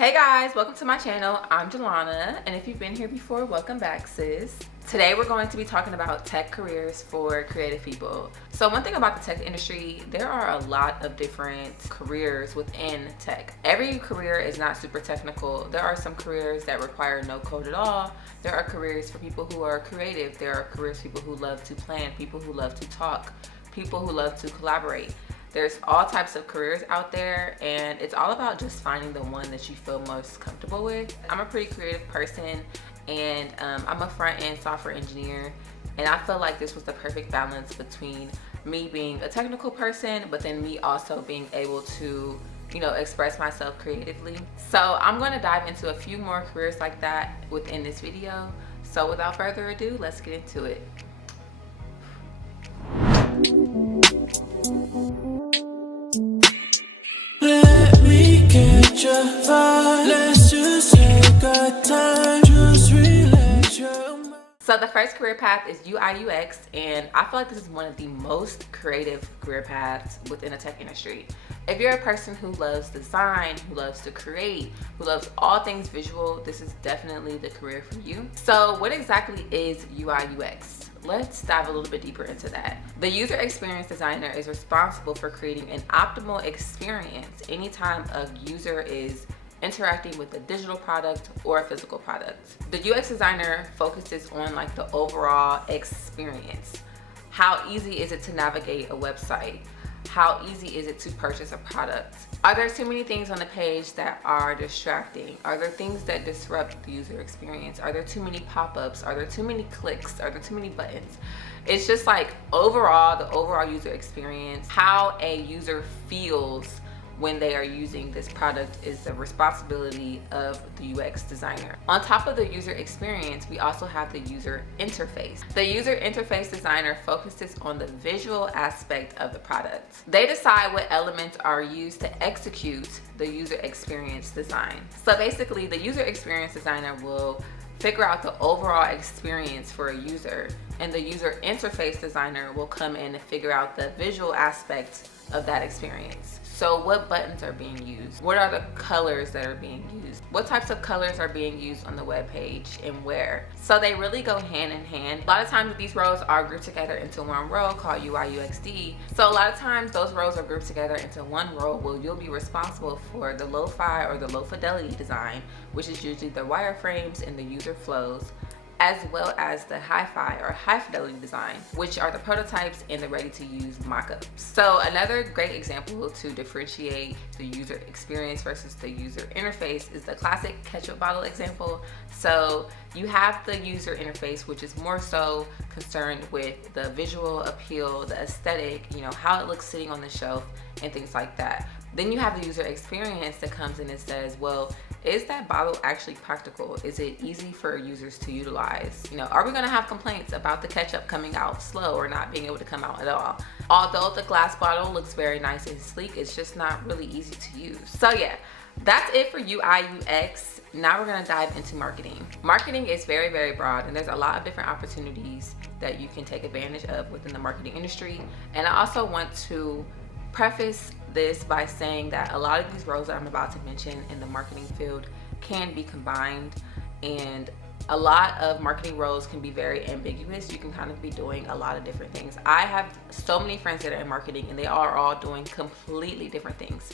Hey guys, welcome to my channel. I'm Jelana, and if you've been here before, welcome back, sis. Today we're going to be talking about tech careers for creative people. So one thing about the tech industry, there are a lot of different careers within tech. Every career is not super technical. There are some careers that require no code at all. There are careers for people who are creative. There are careers for people who love to plan, people who love to talk, people who love to collaborate. There's all types of careers out there, and it's all about just finding the one that you feel most comfortable with. I'm a pretty creative person, and I'm a front-end software engineer, and I feel like this was the perfect balance between me being a technical person, but then me also being able to, express myself creatively. So I'm going to dive into a few more careers like that within this video. So without further ado, let's get into it. Let me get your vibe. Let's just take our time. Just relax your mind. So the first career path is UI UX, and I feel like this is one of the most creative career paths within the tech industry. If you're a person who loves design, who loves to create, who loves all things visual, this is definitely the career for you. So what exactly is UI UX? Let's dive a little bit deeper into that. The user experience designer is responsible for creating an optimal experience anytime a user is interacting with a digital product or a physical product. The UX designer focuses on the overall experience. How easy is it to navigate a website? How easy is it to purchase a product? Are there too many things on the page that are distracting? Are there things that disrupt the user experience? Are there too many pop-ups? Are there too many clicks? Are there too many buttons? It's just the overall user experience, how a user feels when they are using this product is the responsibility of the UX designer. On top of the user experience, we also have the user interface. The user interface designer focuses on the visual aspect of the product. They decide what elements are used to execute the user experience design. So basically, the user experience designer will figure out the overall experience for a user, and the user interface designer will come in and figure out the visual aspect of that experience. So what buttons are being used? What are the colors that are being used? What types of colors are being used on the web page and where? So they really go hand in hand. A lot of times these roles are grouped together into one role called UI UXD. So a lot of times those roles are grouped together into one role where you'll be responsible for the lo-fi or the low fidelity design, which is usually the wireframes and the user flows, as well as the hi-fi or high fidelity design, which are the prototypes and the ready-to-use mock-ups. So another great example to differentiate the user experience versus the user interface is the classic ketchup bottle example. So you have the user interface, which is more so concerned with the visual appeal, the aesthetic, how it looks sitting on the shelf and things like that. Then you have the user experience that comes in and says, well, is that bottle actually practical? Is it easy for users to utilize? Are we gonna have complaints about the ketchup coming out slow or not being able to come out at all? Although the glass bottle looks very nice and sleek, it's just not really easy to use. So yeah, that's it for UI UX. Now we're gonna dive into marketing. Marketing is very, very broad, and there's a lot of different opportunities that you can take advantage of within the marketing industry. And I also want to preface this by saying that a lot of these roles that I'm about to mention in the marketing field can be combined, and a lot of marketing roles can be very ambiguous. You can kind of be doing a lot of different things. I have so many friends that are in marketing, and they are all doing completely different things.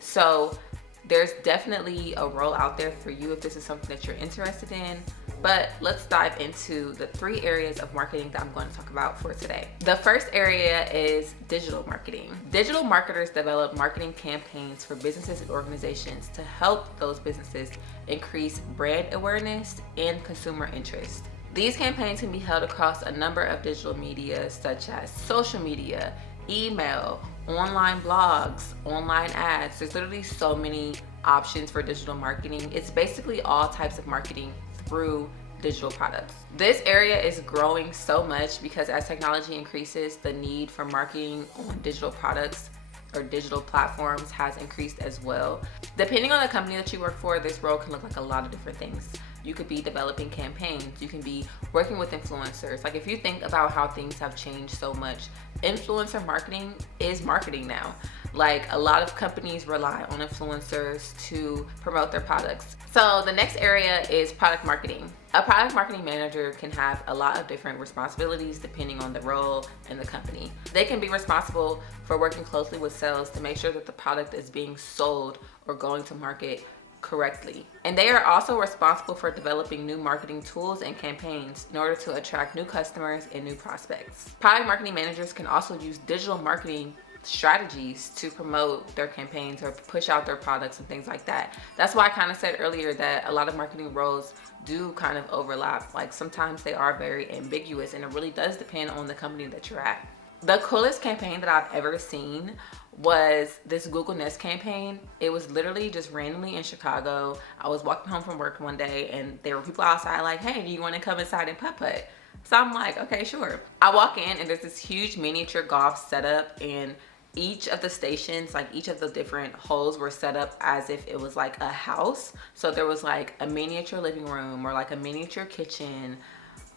So there's definitely a role out there for you if this is something that you're interested in. But let's dive into the 3 areas of marketing that I'm going to talk about for today. The first area is digital marketing. Digital marketers develop marketing campaigns for businesses and organizations to help those businesses increase brand awareness and consumer interest. These campaigns can be held across a number of digital media such as social media, email, online blogs, online ads. There's literally so many options for digital marketing. It's basically all types of marketing through digital products. This area is growing so much because as technology increases, the need for marketing on digital products or digital platforms has increased as well. Depending on the company that you work for, this role can look like a lot of different things. You could be developing campaigns, you can be working with influencers. If you think about how things have changed so much, influencer marketing is marketing now. Like, a lot of companies rely on influencers to promote their products. So the next area is product marketing. A product marketing manager can have a lot of different responsibilities depending on the role in the company. They can be responsible for working closely with sales to make sure that the product is being sold or going to market correctly. And they are also responsible for developing new marketing tools and campaigns in order to attract new customers and new prospects. Product marketing managers can also use digital marketing strategies to promote their campaigns or push out their products and things like that. That's why I kind of said earlier that a lot of marketing roles do kind of overlap. Like, sometimes they are very ambiguous, and it really does depend on the company that you're at. The coolest campaign that I've ever seen was this Google Nest campaign. It was literally just randomly in Chicago. I was walking home from work one day and there were people outside like, hey, do you want to come inside and putt-putt? So I'm like, okay, sure. I walk in and there's this huge miniature golf setup, and each of the stations, like each of the different holes, were set up as if it was like a house. So there was like a miniature living room or like a miniature kitchen,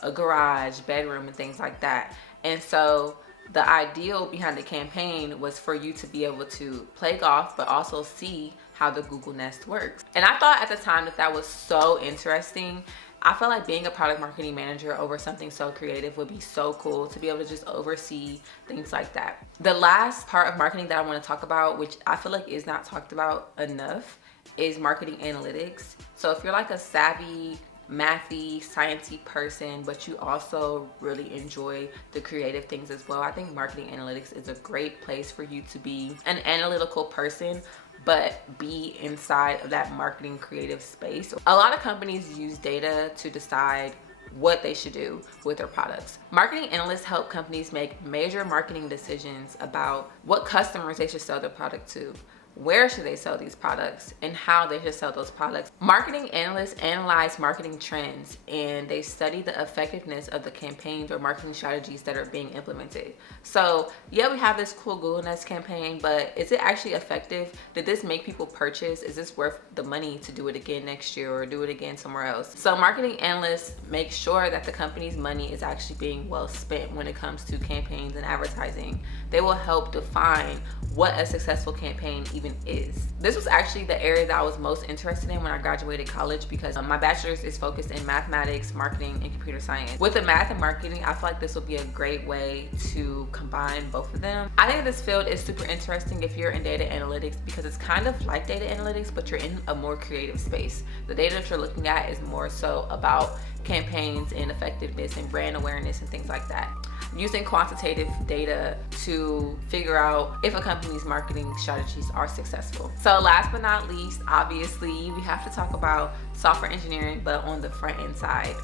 a garage, bedroom, and things like that. And so the ideal behind the campaign was for you to be able to play golf, but also see how the Google Nest works. And I thought at the time that that was so interesting. I felt like being a product marketing manager over something so creative would be so cool, to be able to just oversee things like that. The last part of marketing that I want to talk about, which I feel like is not talked about enough, is marketing analytics. So if you're like a savvy, mathy, sciencey person, but you also really enjoy the creative things as well, I think marketing analytics is a great place for you to be an analytical person, but be inside of that marketing creative space. A lot of companies use data to decide what they should do with their products. Marketing analysts help companies make major marketing decisions about what customers they should sell their product to, where should they sell these products, and how they should sell those products. Marketing analysts analyze marketing trends, and they study the effectiveness of the campaigns or marketing strategies that are being implemented. So yeah, we have this cool Google Nest campaign, but is it actually effective? Did this make people purchase? Is this worth the money to do it again next year or do it again somewhere else? So marketing analysts make sure that the company's money is actually being well spent when it comes to campaigns and advertising. They will help define what a successful campaign even is. This was actually the area that I was most interested in when I graduated college, because my bachelor's is focused in mathematics, marketing, and computer science. With the math and marketing, I feel like this will be a great way to combine both of them. I think this field is super interesting if you're in data analytics, because it's kind of like data analytics, but you're in a more creative space. The data that you're looking at is more so about campaigns and effectiveness and brand awareness and things like that. Using quantitative data to figure out if a company's marketing strategies are successful. So last but not least, obviously, we have to talk about software engineering, but on the front end side.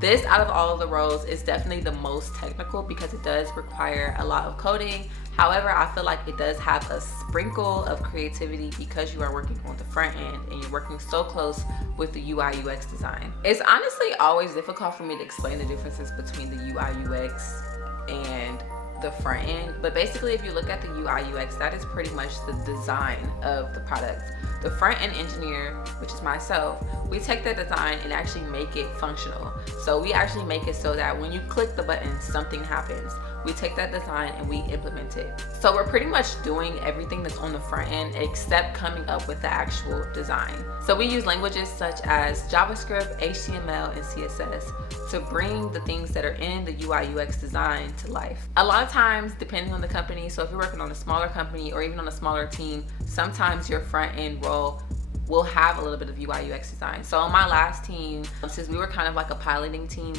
This, out of all of the roles, is definitely the most technical because it does require a lot of coding. However, I feel like it does have a sprinkle of creativity because you are working on the front end and you're working so close with the UI UX design. It's honestly always difficult for me to explain the differences between the UI UX and the front end, but basically if you look at the UI UX, that is pretty much the design of the product. The front end engineer, which is myself, we take the design and actually make it functional. So we actually make it so that when you click the button, something happens. We take that design and we implement it. So we're pretty much doing everything that's on the front end except coming up with the actual design. So we use languages such as JavaScript, HTML, and CSS to bring the things that are in the UI UX design to life. A lot of times, depending on the company, so if you're working on a smaller company or even on a smaller team, sometimes your front end role will have a little bit of UI UX design. So on my last team, since we were kind of like a piloting team,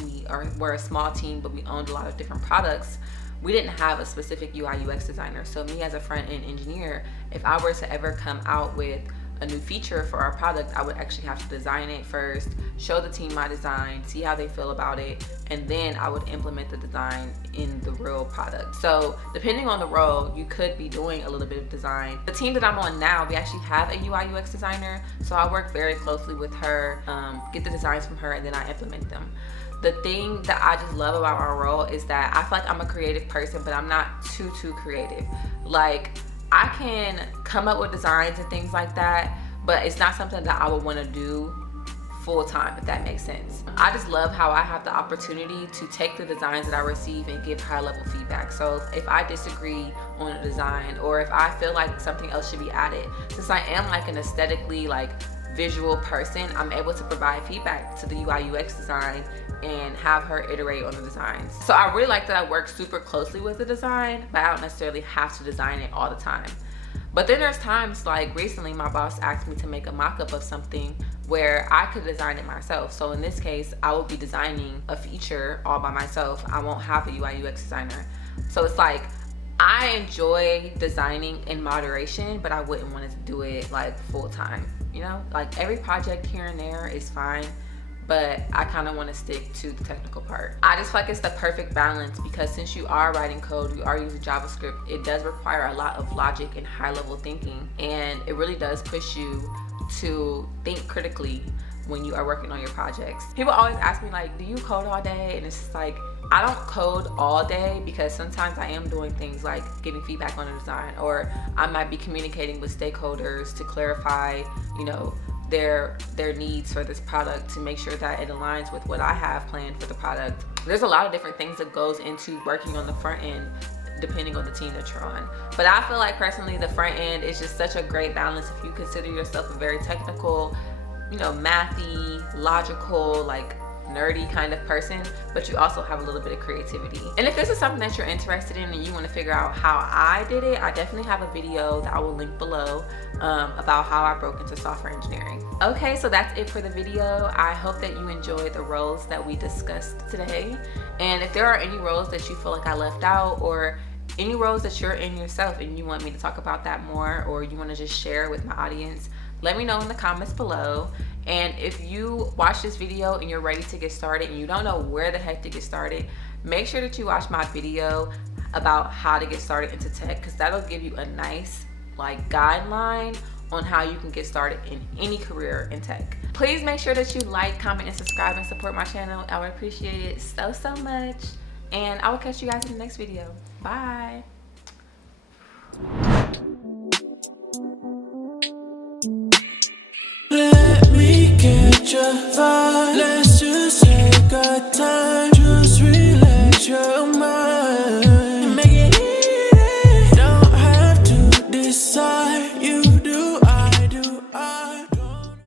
we're a small team, but we owned a lot of different products, we didn't have a specific UI UX designer. So me as a front end engineer, if I were to ever come out with a new feature for our product, I would actually have to design it first, show the team my design, see how they feel about it, and then I would implement the design in the real product. So depending on the role, you could be doing a little bit of design. The team that I'm on now, we actually have a UI UX designer, so I work very closely with her, get the designs from her, and then I implement them. The thing that I just love about our role is that I feel like I'm a creative person, but I'm not too creative. Like, I can come up with designs and things like that, but it's not something that I would want to do full time, if that makes sense. I just love how I have the opportunity to take the designs that I receive and give high level feedback. So if I disagree on a design, or if I feel like something else should be added, since I am like an aesthetically like visual person, I'm able to provide feedback to the UI UX design and have her iterate on the designs. So I really like that I work super closely with the design, but I don't necessarily have to design it all the time. But then there's times like recently my boss asked me to make a mock-up of something where I could design it myself. So in this case, I will be designing a feature all by myself. I won't have a UI UX designer. So it's like, I enjoy designing in moderation, but I wouldn't want to do it like full time, you know? Like every project here and there is fine, but I kind of want to stick to the technical part. I just feel like it's the perfect balance, because since you are writing code, you are using JavaScript, it does require a lot of logic and high level thinking, and it really does push you to think critically when you are working on your projects. People always ask me like, do you code all day? And it's just like, I don't code all day, because sometimes I am doing things like giving feedback on a design, or I might be communicating with stakeholders to clarify, you know, their needs for this product, to make sure that it aligns with what I have planned for the product. There's a lot of different things that goes into working on the front end, depending on the team that you're on. But I feel like personally the front end is just such a great balance if you consider yourself a very technical, you know, mathy, logical, like nerdy kind of person, but you also have a little bit of creativity. And if this is something that you're interested in and you want to figure out how I did it, I definitely have a video that I will link below about how I broke into software engineering. Okay, so that's it for the video. I hope that you enjoyed the roles that we discussed today. And if there are any roles that you feel like I left out, or any roles that you're in yourself and you want me to talk about that more, or you want to just share with my audience, let me know in the comments below. And if you watch this video and you're ready to get started and you don't know where the heck to get started, make sure that you watch my video about how to get started into tech, because that'll give you a nice like guideline on how you can get started in any career in tech. Please make sure that you like, comment, and subscribe and support my channel. I would appreciate it so much. And I will catch you guys in the next video. Bye. Let me get your vibe. Let's just take our time.